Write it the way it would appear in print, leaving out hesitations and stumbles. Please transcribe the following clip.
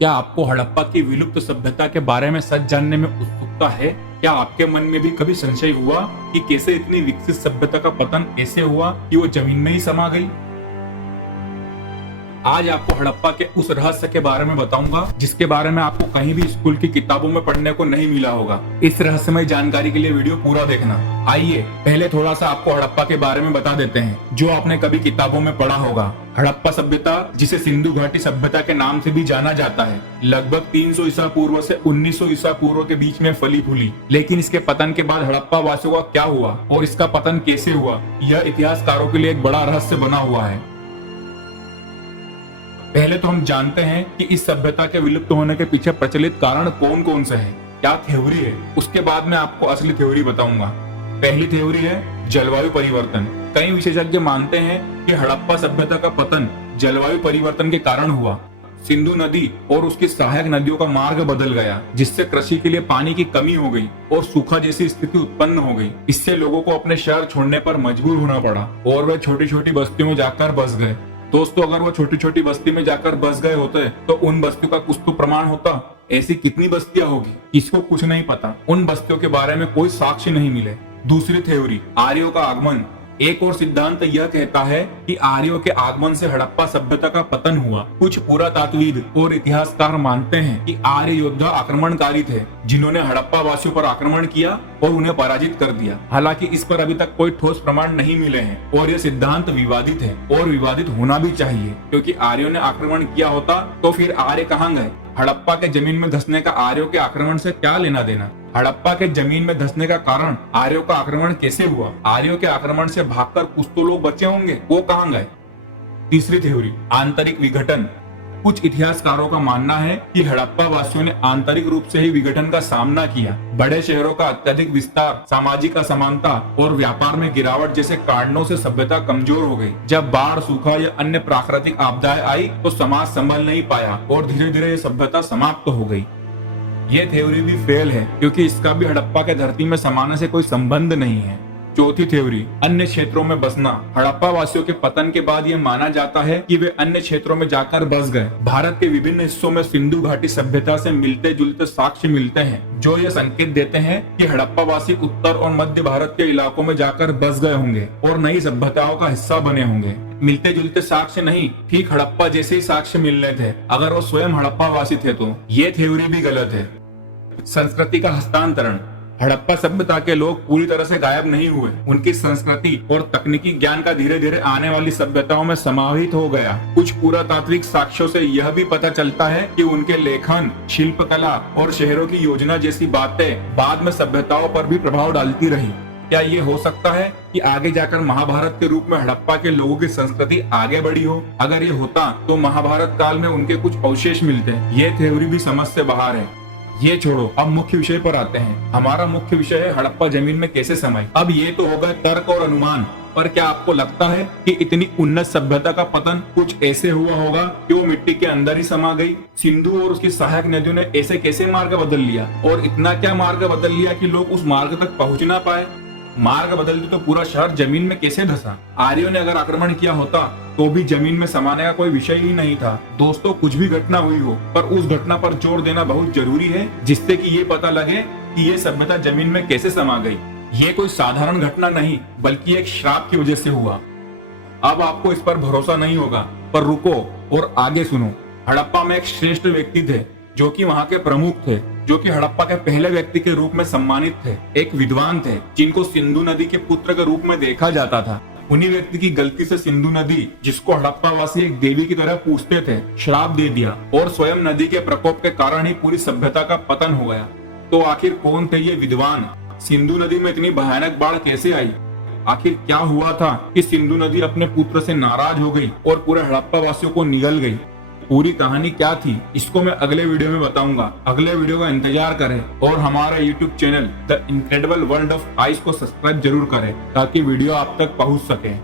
क्या आपको हड़प्पा की विलुप्त सभ्यता के बारे में सच जानने में उत्सुकता है? क्या आपके मन में भी कभी संशय हुआ कि कैसे इतनी विकसित सभ्यता का पतन ऐसे हुआ कि वो जमीन में ही समा गई? आज आपको हड़प्पा के उस रहस्य के बारे में बताऊंगा जिसके बारे में आपको कहीं भी स्कूल की किताबों में पढ़ने को नहीं मिला होगा। इस रहस्यमय जानकारी के लिए वीडियो पूरा देखना। आइए पहले थोड़ा सा आपको हड़प्पा के बारे में बता देते हैं जो आपने कभी किताबों में पढ़ा होगा। हड़प्पा सभ्यता, जिसे सिंधु घाटी सभ्यता के नाम से भी जाना जाता है, लगभग 300 ईसा पूर्व से 1900 ईसा पूर्व के बीच में फली फूली। लेकिन इसके पतन के बाद हड़प्पा वासियों का क्या हुआ और इसका पतन कैसे हुआ, यह इतिहासकारों के लिए एक बड़ा रहस्य बना हुआ है। पहले तो हम जानते हैं कि इस सभ्यता के विलुप्त होने के पीछे प्रचलित कारण कौन कौन से हैं, क्या थ्योरी है। उसके बाद मैं आपको असली थ्योरी बताऊंगा। पहली थ्योरी है जलवायु परिवर्तन। कई विशेषज्ञ मानते हैं कि हड़प्पा सभ्यता का पतन जलवायु परिवर्तन के कारण हुआ। सिंधु नदी और उसकी सहायक नदियों का मार्ग बदल गया, जिससे कृषि के लिए पानी की कमी हो गई और सूखा जैसी स्थिति उत्पन्न हो गई। इससे लोगों को अपने शहर छोड़ने पर मजबूर होना पड़ा और वे छोटी छोटी बस्तियों में जाकर बस गए। दोस्तों, अगर वो छोटी छोटी बस्ती में जाकर बस गए होते तो उन बस्तियों का कुछ तो प्रमाण होता। ऐसी कितनी बस्तियां होगी किसको कुछ नहीं पता। उन बस्तियों के बारे में कोई साक्ष्य नहीं मिले। दूसरी थ्योरी, आर्यों का आगमन। एक और सिद्धांत यह कहता है कि आर्यों के आगमन से हड़प्पा सभ्यता का पतन हुआ। कुछ पुरातात्विद और इतिहासकार मानते हैं कि आर्य योद्धा आक्रमणकारी थे जिन्होंने हड़प्पा वासियों पर आक्रमण किया और उन्हें पराजित कर दिया। हालांकि इस पर अभी तक कोई ठोस प्रमाण नहीं मिले हैं और यह सिद्धांत विवादित है और विवादित होना भी चाहिए, क्योंकि आर्यों ने आक्रमण किया होता तो फिर आर्य कहाँ गए? हड़प्पा के जमीन में धंसने का आर्यों के आक्रमण से क्या लेना देना? हड़प्पा के जमीन में धंसने का कारण आर्यों का आक्रमण कैसे हुआ? आर्यों के आक्रमण से भागकर कुछ तो लोग बचे होंगे, वो कहाँ गए? तीसरी थ्योरी, आंतरिक विघटन। कुछ इतिहासकारों का मानना है कि हड़प्पा वासियों ने आंतरिक रूप से ही विघटन का सामना किया। बड़े शहरों का अत्यधिक विस्तार, सामाजिक असमानता और व्यापार में गिरावट जैसे कारणों से सभ्यता कमजोर हो गई। जब बाढ़, सूखा या अन्य प्राकृतिक आपदाएं आई तो समाज संभल नहीं पाया और धीरे धीरे ये सभ्यता समाप्त हो गई। ये थ्योरी भी फेल है क्योंकि इसका भी हड़प्पा के धरती में समाने से कोई संबंध नहीं है। चौथी थ्योरी, अन्य क्षेत्रों में बसना। हड़प्पा वासियों के पतन के बाद यह माना जाता है कि वे अन्य क्षेत्रों में जाकर बस गए। भारत के विभिन्न हिस्सों में सिंधु घाटी सभ्यता से मिलते जुलते साक्ष्य मिलते हैं जो ये संकेत देते हैं कि हड़प्पा वासी उत्तर और मध्य भारत के इलाकों में जाकर बस गए होंगे और नई सभ्यताओं का हिस्सा बने होंगे। मिलते जुलते साक्ष्य नहीं, ठीक हड़प्पा जैसे ही साक्ष्य मिल रहे थे अगर वो स्वयं हड़प्पा वासी थे तो। ये थ्योरी भी गलत है। संस्कृति का हस्तांतरण। हड़प्पा सभ्यता के लोग पूरी तरह से गायब नहीं हुए। उनकी संस्कृति और तकनीकी ज्ञान का धीरे धीरे आने वाली सभ्यताओं में समाहित हो गया। कुछ पुरातात्विक साक्ष्यों से यह भी पता चलता है कि उनके लेखन, शिल्पकला और शहरों की योजना जैसी बातें बाद में सभ्यताओं पर भी प्रभाव डालती रही। क्या ये हो सकता है कि आगे जाकर महाभारत के रूप में हड़प्पा के लोगों की संस्कृति आगे बढ़ी हो? अगर ये होता तो महाभारत काल में उनके कुछ अवशेष मिलते। ये थ्योरी भी समझ से बाहर है। ये छोड़ो, अब मुख्य विषय पर आते हैं। हमारा मुख्य विषय है हड़प्पा जमीन में कैसे समाई। अब ये तो होगा तर्क और अनुमान, पर क्या आपको लगता है कि इतनी उन्नत सभ्यता का पतन कुछ ऐसे हुआ होगा कि वो मिट्टी के अंदर ही समा गई? सिंधु और उसकी सहायक नदियों ने ऐसे कैसे मार्ग बदल लिया, और इतना क्या मार्ग बदल लिया कि लोग उस मार्ग तक पहुंच ना पाए? मार्ग बदलते तो पूरा शहर जमीन में कैसे धंसा? आर्यों ने अगर आक्रमण किया होता तो भी जमीन में समाने का कोई विषय ही नहीं था। दोस्तों, कुछ भी घटना हुई हो, पर उस घटना पर जोर देना बहुत जरूरी है जिससे कि ये पता लगे कि ये सभ्यता जमीन में कैसे समा गई। ये कोई साधारण घटना नहीं बल्कि एक श्राप की वजह से हुआ। अब आपको इस पर भरोसा नहीं होगा, पर रुको और आगे सुनो। हड़प्पा में एक श्रेष्ठ व्यक्ति थे जो कि वहाँ के प्रमुख थे, जो कि हड़प्पा के पहले व्यक्ति के रूप में सम्मानित थे। एक विद्वान थे जिनको सिंधु नदी के पुत्र के रूप में देखा जाता था। उन्हीं व्यक्ति की गलती से सिंधु नदी, जिसको हड़प्पा वासी एक देवी की तरह पूजते थे, श्राप दे दिया और स्वयं नदी के प्रकोप के कारण ही पूरी सभ्यता का पतन हो गया। तो आखिर कौन थे ये विद्वान? सिंधु नदी में इतनी भयानक बाढ़ कैसे आई? आखिर क्या हुआ था कि सिंधु नदी अपने पुत्र से नाराज हो गई और पूरे हड़प्पा वासियों को निगल गई? पूरी कहानी क्या थी इसको मैं अगले वीडियो में बताऊंगा। अगले वीडियो का इंतजार करें और हमारे YouTube channel the incredible world of ice को सब्सक्राइब जरूर करें ताकि वीडियो आप तक पहुंच सके।